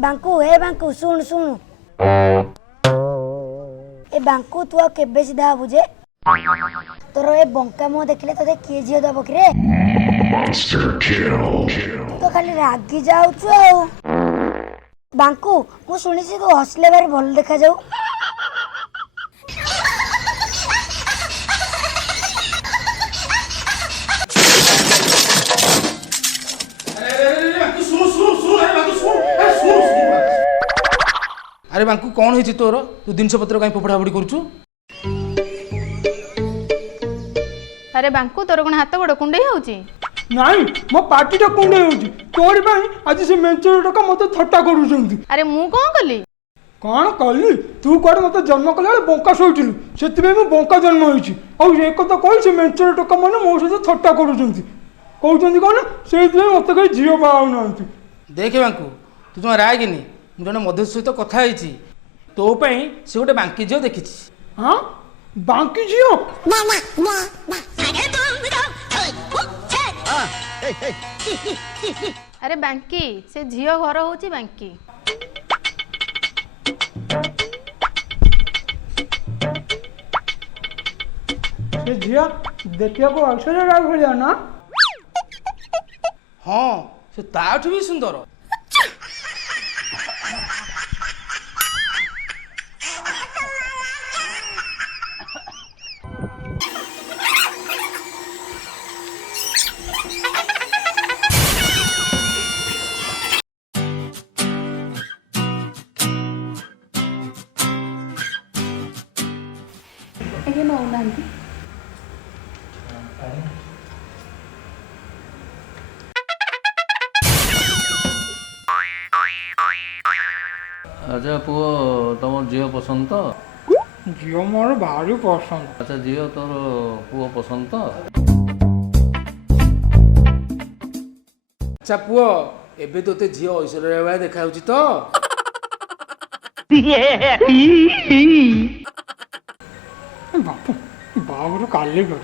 बांकू हे बांकू सुन सुन ए बांकू तू आ केबे सीधा बुझे तोर ए बंका मुह देखले तोते किए झियो दब कि रे तू तो खाली रागी जाऊछु आ बांकू मु सुनिछि तू हसले बारे भल देखा जाऊ अरे बांकू कौन है तोर तू जिनस पत्र कहीं फोपड़ाफोड़ी करूचु अरे बांकू तोर कौन हाथ गोड़ कुंडई होउची नाई मो पार्टी टा कुंडे होउची तोरी भाई आज से मेंचर टका मते थट्टा करूचंती अरे मु कौन कली कौन कली तू कोड मते जन्म कला बंका सोइटिलु सेति मु बंका जन्म होइची आ ए कथा कहि से मेंचर टका माने मो सहित थट्टा करूचंती कहउचंती कोन सेति मते कहि जियो बाउ नांती देखे बांकू तू तुम राय गिनी मु जने मधु सहित कथा होइची तो पई से गोटे बांकी झियो देखिछि हां बांकी झियो अरे बांकी से झियो घर होउची बांकी से झिया देखिया को अक्षर राग भलिया ना हाँ से ताठू भी सुंदर अच्छा पुओ तुम झील पसंद तो झियो मोर भारी पसंद अच्छा झील तोर पुओ पसंद तो अच्छा पुओ एबे तोते झियो ऐश्वर्या भाई देखा होची तो बापू बाबू काली कर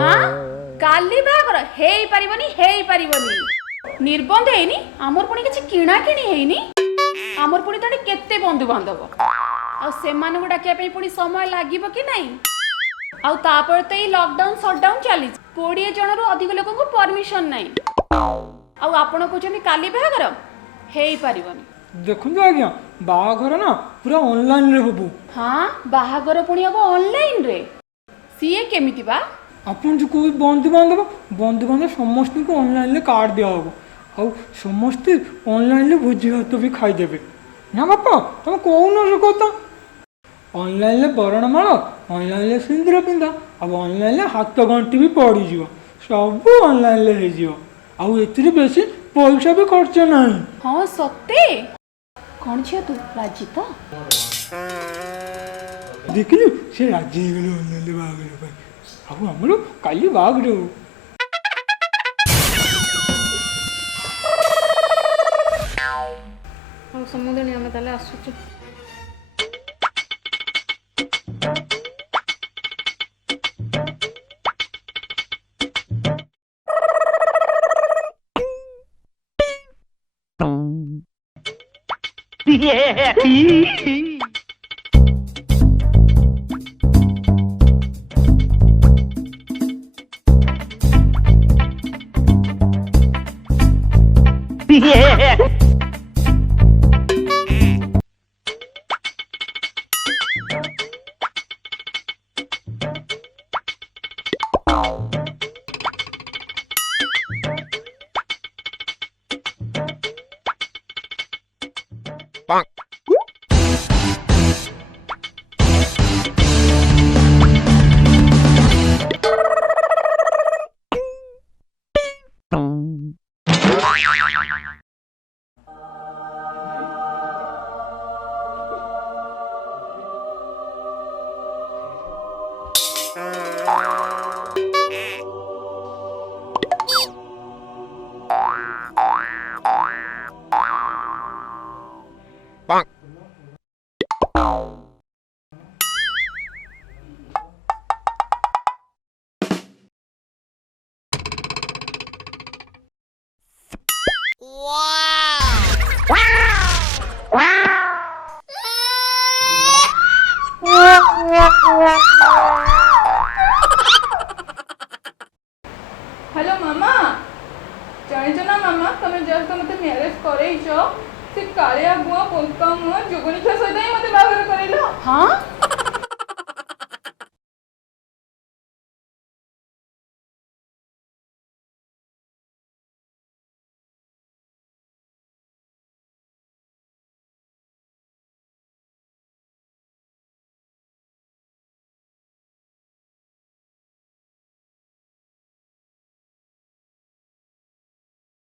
हाँ काली बाहागर हेई पारिबनी निर्बंध हेनी आमर पुणी किछि किणा किणी हेनी आमर पुणी तडे केते बंधु बांधव आ सेमान को डाकिया पे पुणी समय लागिबो कि नाही आ तापर ते लॉकडाउन शटडाउन चली 20 जन रु अधिक लोक को परमिशन नाही आ आपण कहउछनी काली बाहागर हेई पारिबनी देखु आज्ञा बाहाघर ना पूरा ऑनलाइन रे होबो हाँ बाहागर पुणी अब ऑनलाइन रे सीए केमिति बा अपन जो कोई बंधु बांधव समस्त को ऑनलाइन कार्ड दिया होगा और समस्ते ऑनलाइन भोजी भात भी खाईदेवे ना बापा तुम कौन से कथा ऑनलाइन बरणमाल ऑनलाइन सिंदूर पिंधा अब ऑनलाइन हाथ गंटी भी पड़ज सब ऑनलाइन हो बेसी पैसा भी खर्च ना हाँ सत्ते कौन झियो तू राजी तो देखिलु से राजी हो गले ऑनलाइन बाहागर अब हमरो काली बाहागर समुद्र आम ताले आसुचु Wow! କାଳିଆ ବୁଆ ପୋକା ମୁହଁ ଯୁଗଣୀ ଖିଆ ସହିତ ହିଁ ମତେ ବାହାଘର କରିଲ। ହଁ